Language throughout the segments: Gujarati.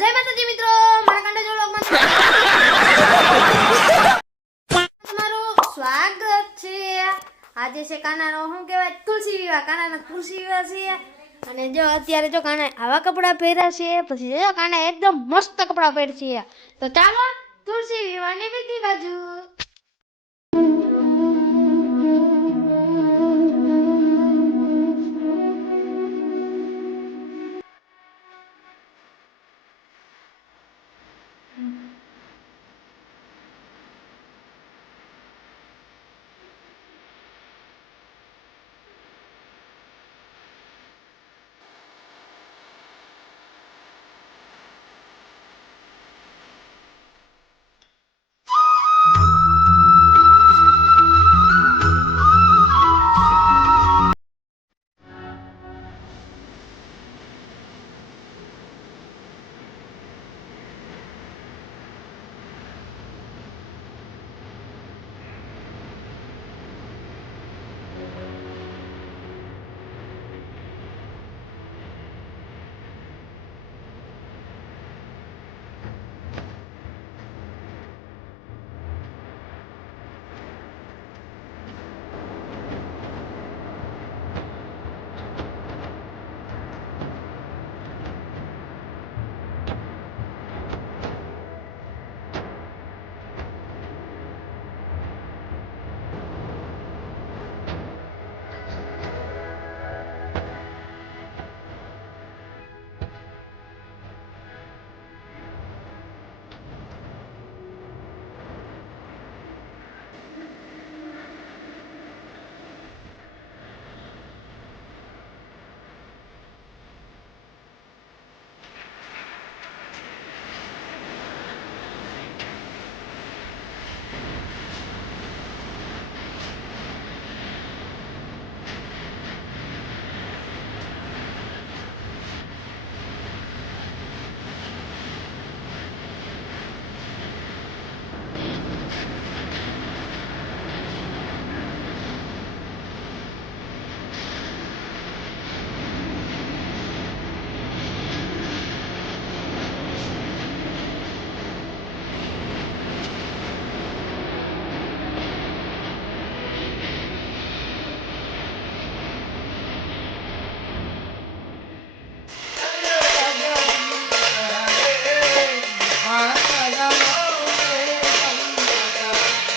જય માતાજી મિત્રો, મારા કંડા જો લોગમાં તમારું સ્વાગત છે. આજે છે કાનાનો, શું કહેવાય, તુલસી વિવાહ, કાનાના તુલસી વિવાહ છે. અને જો અત્યારે જો કાના આવા કપડાં પહેર્યા છે, પછી જો કાના એકદમ મસ્ત કપડાં પહેરશે તો ચાલો, તુલસી વિવાહની બીજી બાજુ. Mm.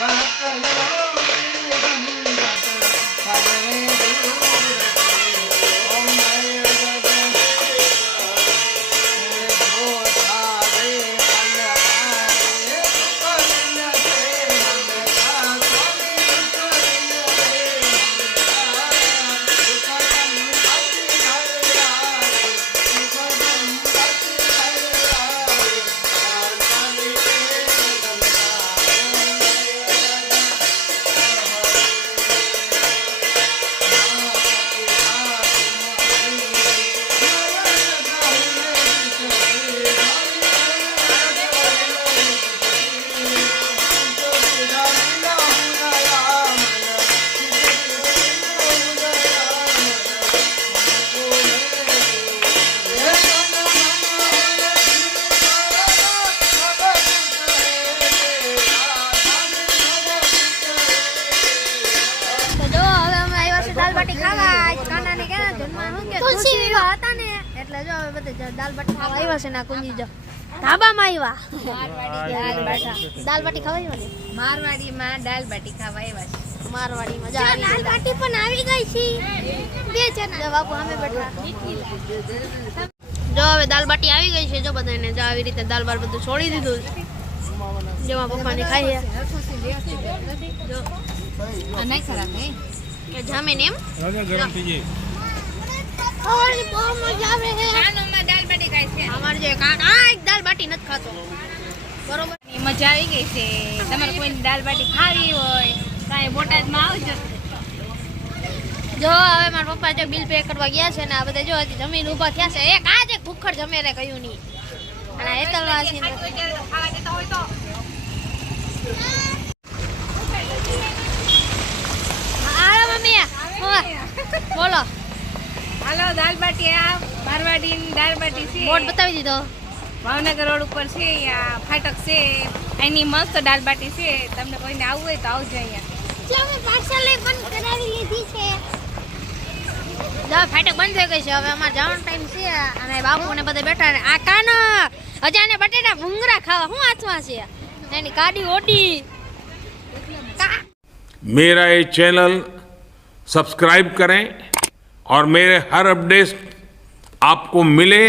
તો તુલસી વિવાહ. હતા ને એટલે જો હવે બધે દાલ બાટી ખાવા આવ્યા છે ના કુંજી જો. ધાબામાં આવ્યા? દાલ બાટી. ખાવા આવ્યા ને મારવાડીમાં દાલ બાટી ખાવા આવ્યા છે. મારવાડીમાં જા દાલ બાટી પણ આવી ગઈ છે. બે જણા. જો બાપુ બેઠા. જો હવે દાલ બાટી આવી ગઈ છે જો બધાને જો આવી રીતે દાલ બાર બધું છોડી દીધું છે. જેમાં પપ્પાને ખાઈએ. જો આ જમીન એમ? ગરમ થઈ જાય મજા આવે છે. ખાનોમાં દાલ બાટી ખાય છે. અમારે જે કાકા એક દાળ બાટી નથી ખાતો. બરોબર? એ મજા આવી ગઈ છે. તમારે કોઈ દાલ બાટી ખાવી હોય કાંઈ બોટાદમાં આવજો. જો હવે મારા પપ્પા જો બિલ પે કરવા ગયા છે ને આ બધા જો હજી જમીન ઊભા થયા છે. એક આજ એક ભૂખડ જમે રે કયું નહીં. અને આ હેતલવાસી ને ખાવા જતા હોય તો આરા મમ્મી હોવે. બોલો. હાલો દાલ બાટી આ મારવાડી દાલ બાટી છે. બોર્ડ બતાવી દીધો. ભાવનગર રોડ ઉપર છે આ ફાટક છે. એની મસ્ત દાલ બાટી છે. તમને કોઈને આવવું હોય તો આવજો અહીંયા. જો અમે પાર્સલ પણ કરાવી લીધી છે. જો ફાટક બંધ થઈ ગઈ છે. હવે અમારે જવાનો ટાઈમ છે. અને બાપુ ને બધા બેઠા ને આ કાનો. અજાને બટેટા ભૂંગરા ખાવા શું આથવા છે? એની કાડી ઓડી મેરા એ ચેનલ सब्सक्राइब करें और मेरे हर अपडेट आपको मिले